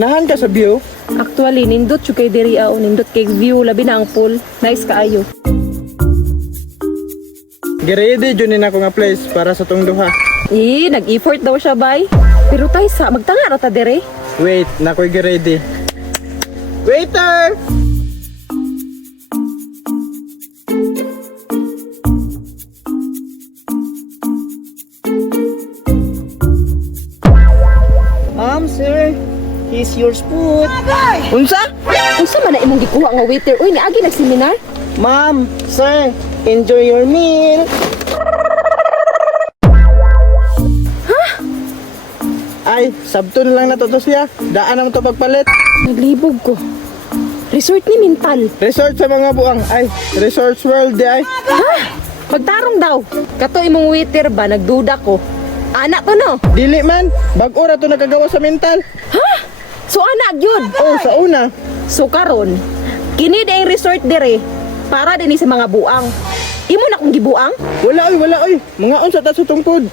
Ganahan ka sa view? Actually, nindot siya kay diri o nindot kay view labi na ang pool. Nice kaayo. Giredy dyan din ako nga place para sa tong duha. Nag-effort daw siya bay. Pero tay sa magtanga ra ta dere. Wait, nakoy giredy. Waiter! Sir, here's your food. Unsa? Unsa man na imong gikuha nga waiter? Uy, niagi nag-seminar? Ma'am, sir, enjoy your meal. Ay, sabton lang na to siya. Daan ang to pagpalit. Naglibog ko. Resort ni Mintal. Resort sa mga buang. Ay, Resorts World di ay. Ha? Magtarong daw. Kato imong waiter ba? Nagduda ko. Anak to no? Dili man, bag-o ra to nagagawa sa mental. Ha? So anak yun? Oh, sa una. So karon, kini daing resort dire para din sa mga buang. Imo na kung gibuang? Wala oy. Mga unsa ta sa tungkod.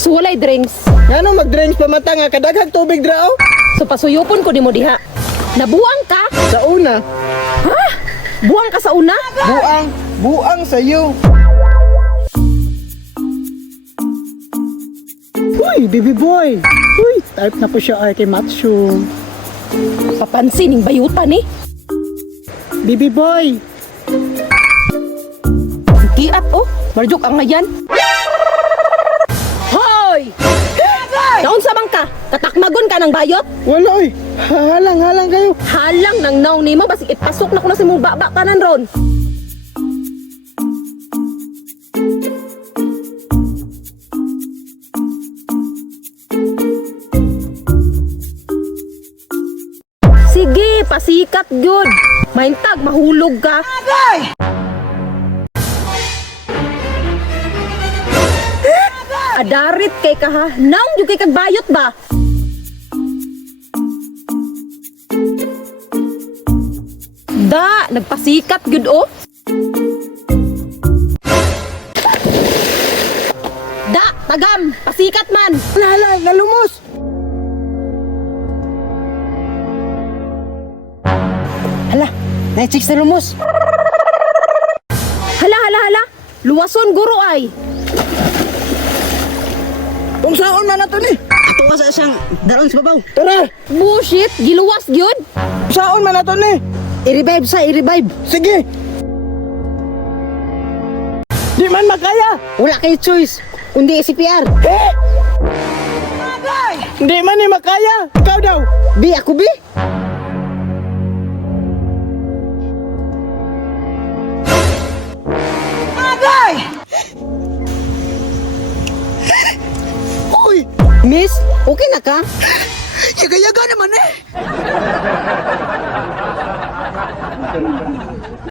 So walay drinks. Ngano mag-drinks pa mata nga kadaghag tubig dra oh? So pasuyupon ko nimo diha. Nabuang ka? Sa una. Ha? Buang ka sa una? Buang sa iyo. Uy, baby boy. Uy, type na po siya ay kay Matsu. Papansin ning bayutan eh. Baby boy. Kiat oh. Marjuk ang ngayan. Hoy! Naunsa man ka? Katakmagon ka ng bayot? Wala oy. Halang kayo. Halang nang naong nimo basig ipasok na ko na sa imong baba tanan ron. Sige, pasikat gyud. Maintag mahulog ka. Adarit kay ka ha. Naong gyud kay kagbayot ba? Da, nagpasikat gyud oh. Da, tagam, pasikat man. Nalumos. Hala, na-chicks na lumos. Hala. Luwason guro ay. Kung saan man nato ni? Ito ka sa siyang daron sa babaw. Tara. Bullshit, giluwas gyud. Saan man nato ni? I-revive sa, i-revive. Sige. Di man makaya. Wala kayo choice, kundi CPR. Eh? Hindi man ni makaya. Ikaw daw. Bi, ako bi. Uy. Miss, okay na ka? Yaga-yaga naman eh.